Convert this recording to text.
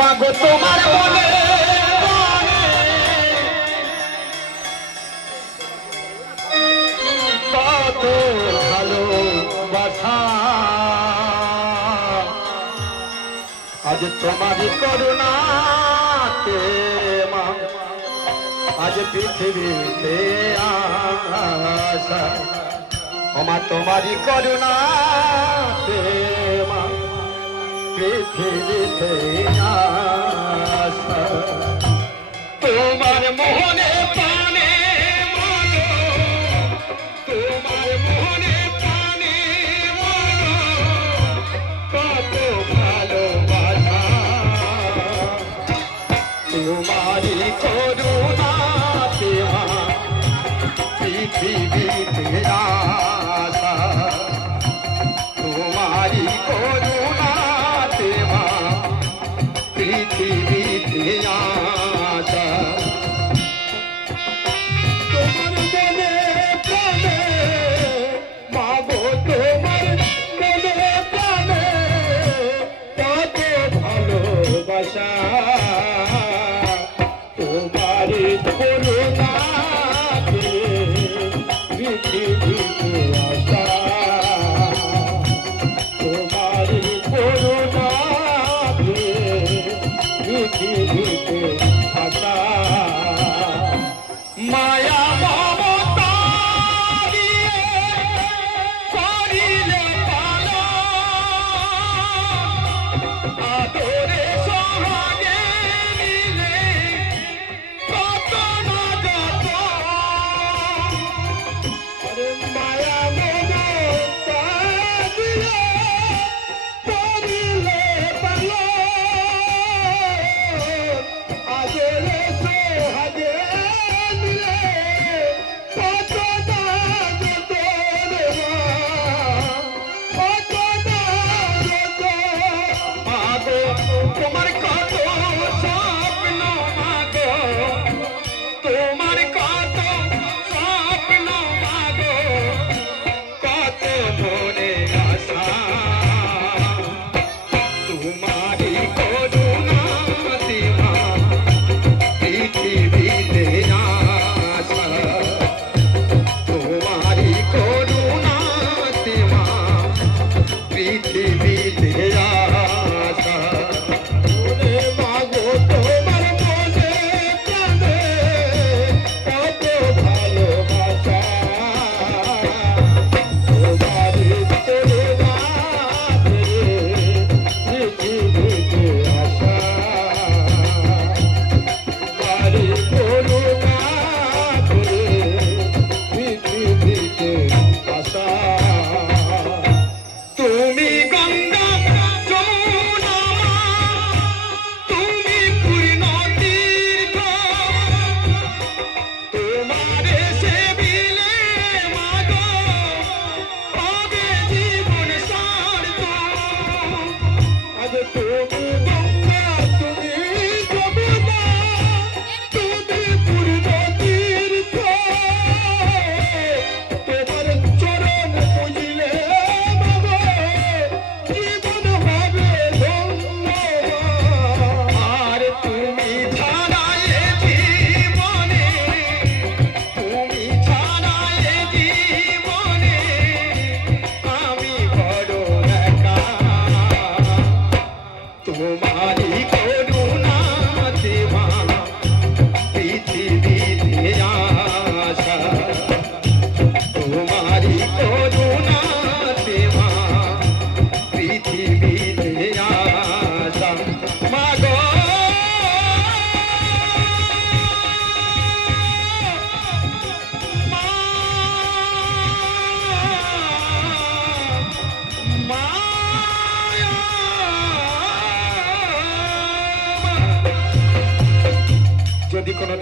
মাগো তোমার মনে কত ভালোবাসা, আজ তোমারই করুণাতে মা আজ পৃথিবীতে আসা, ওমা তোমারই করুণাতে মা পৃথিবীতে আসা। তোমার মোহনে প্রাণে মনো, তোমার মোহনে প্রাণে মনো কত ভালোবাসা, তোমারই করুণাতে মা পৃথিবীতে আসা, তোমারই করুণাতে মা পৃথিবীতে আসা। তোমার মনে প্রাণে মাগো তোমার মনে প্রাণে কত ভালোবাসা, তোমারই করুণাতে পৃথিবীতে আসা, তোমারই করুণাতে পৃথিবীতে আসা। মায়া মমতা দিয়ে করিলে পালন, আদরে সোহাগে নিলে কত না যত, মায়া মমতা দিয়ে করিলে পালন, আদরে সোহাগে নিলে কত না যত রে মা, কত না যত। মাগো তোমার কত স্বপ্ন, মাগো তোমার কত স্বপ্ন, মাগো কত মনে আশা, তোমারই করুণাতে মা পৃথিবীতে আসা, তোমারই করুণাতে মা পৃথিবীতে আসা। ওরে মাগো তোমার মনে প্রাণে কত ভালোবাসা, তোমারই করুণাতে পৃথিবীতে আসা, তোমারই করুণাতে পৃথিবীতে আসা। তুমি গঙ্গা যমুনা মা, তুমি পূর্ণ তীর্থ, তোমারে সেবিলে মাগো হবে জীবন সার্থক। আজ তুমি গঙ্গা, তুমি যমুনা, তুমি পূর্ণ তীর্থ, তোমার চরণ পুজিলে মাগো জীবন হবে ধন্য। আর তুমি ছাড়ায় জীবনে, তুমি ছাড়ায় জীবনে আমি বড় একা, তোমারই করুণাতে মা পৃথিবীতে আসা, তোমারই করুণাতে মা পৃথিবীতে আসা। মাগো মা, মায়া যদি কোনো